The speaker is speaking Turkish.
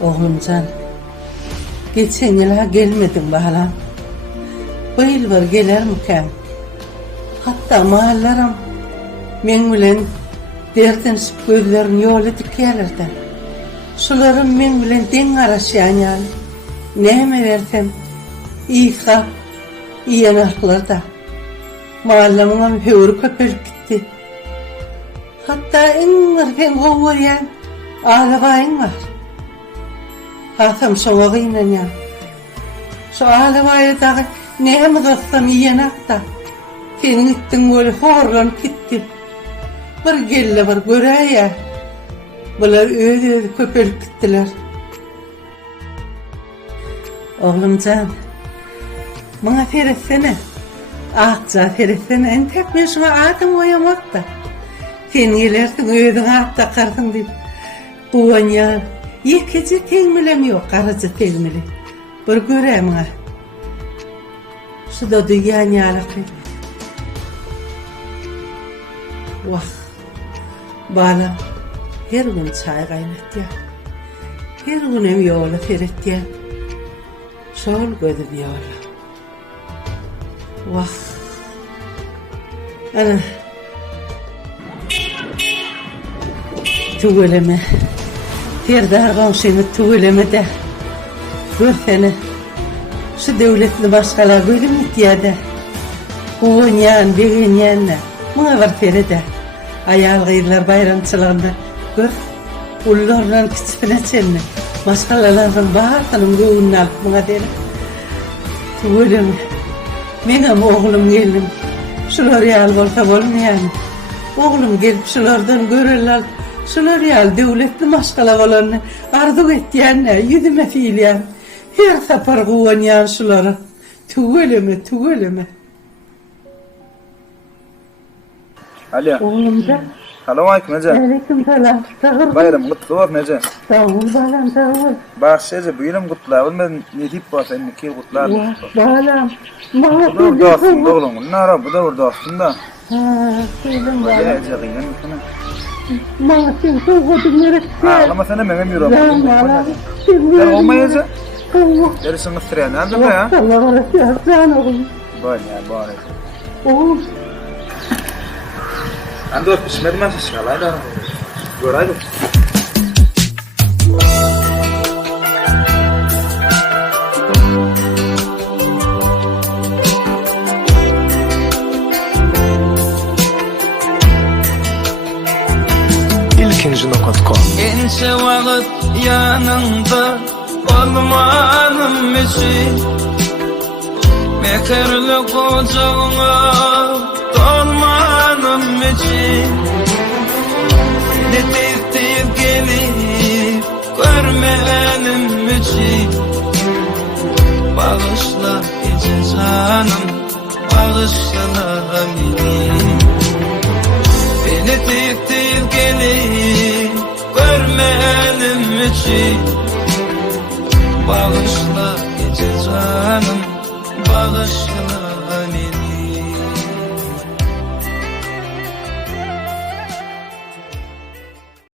Oğlumcan, geçen yıla gelmedin bahalam. Bu yıl var geler miken? Hatta mahallaram men bilen derdinip gözlerini yolu dikýärlerdi. Şularym men bilen deň garaşýan ýaly. Näme bersem, iýka, iýanaklar da. Mahallamyňam höwür köpelik gitdi. Hatta iň ýerden gowurýan alabaýyň var. Hasam şoňa gynanýar. Şu alabaýydagy näme gatsam iýanakda. Senin gittin böyle horlanıp gitti. Bir gelle bir göräýä. Bular öýde köpelik gitdiler. Oğlumcan, bana feretsene. Akça feretsene. Entek men şuna adım oýamakda. Sen gelersin öýdüň atda kardyň diýip. Buňa ýekeci teňmelem ýok, garaja teňmeli. Bir görämiňa. Şuda dünýäň ýalyky. Vah, bana her gün çay kaynatya, her gün hem yoğla feretya, şol gözüm yoğla. Vah, ana, tügüleme, ferdar komşunu tügüleme de, görsene, şu devletli başkalar bölüm itiyada, kuğunyan, beğenyanla, buna var feride. Ayal gıyırlar bayramçılığında gör, ullarla kiçipine çelme. Başkalarının bağırtanın göğünün alıp buna derim. Tügülüm, benim oğlum geldim. Şular yal bolsa bolmayan. Oğlum gelip şulardan görürler. Şular yal devletli başkalar olanı arzu ettiyenler, yüzüme fiilyen. Her sapar kuvanyan şuları. Tügülüme. Alo. Oğlumca. Selamünaleyküm Nece. Aleyküm selam. Sağır. Bayram kutlu olsun Nece. Sağ ol balam, sağ ol. Başşece bu yılım kutlu. Ben ne deyip var senin iki kutlar. Balam. Bu da orada aslında oğlum. Nara bu da orada aslında. Ha, sevdim balam. Gece gıyın sana. Bana sen soğudun neresi? Ağlama sana ben emiyorum. Ben balam. Sen olmayınca. Yarısını ısırayan. Nerede bu ya? Allah arası yarsan oğlum. Böyle ya böyle. Oğlum. Ando pişmedim ben şişkalaydı. Göraydı. ilkinci.com Ençe vaqt yanında olmanım için Mekerli kocağına dolmanım için Seni tez gelip görmenim için Bağışla için canım, bağışla beni Beni tez gelip görmenim için Bağışla için canım, bağışla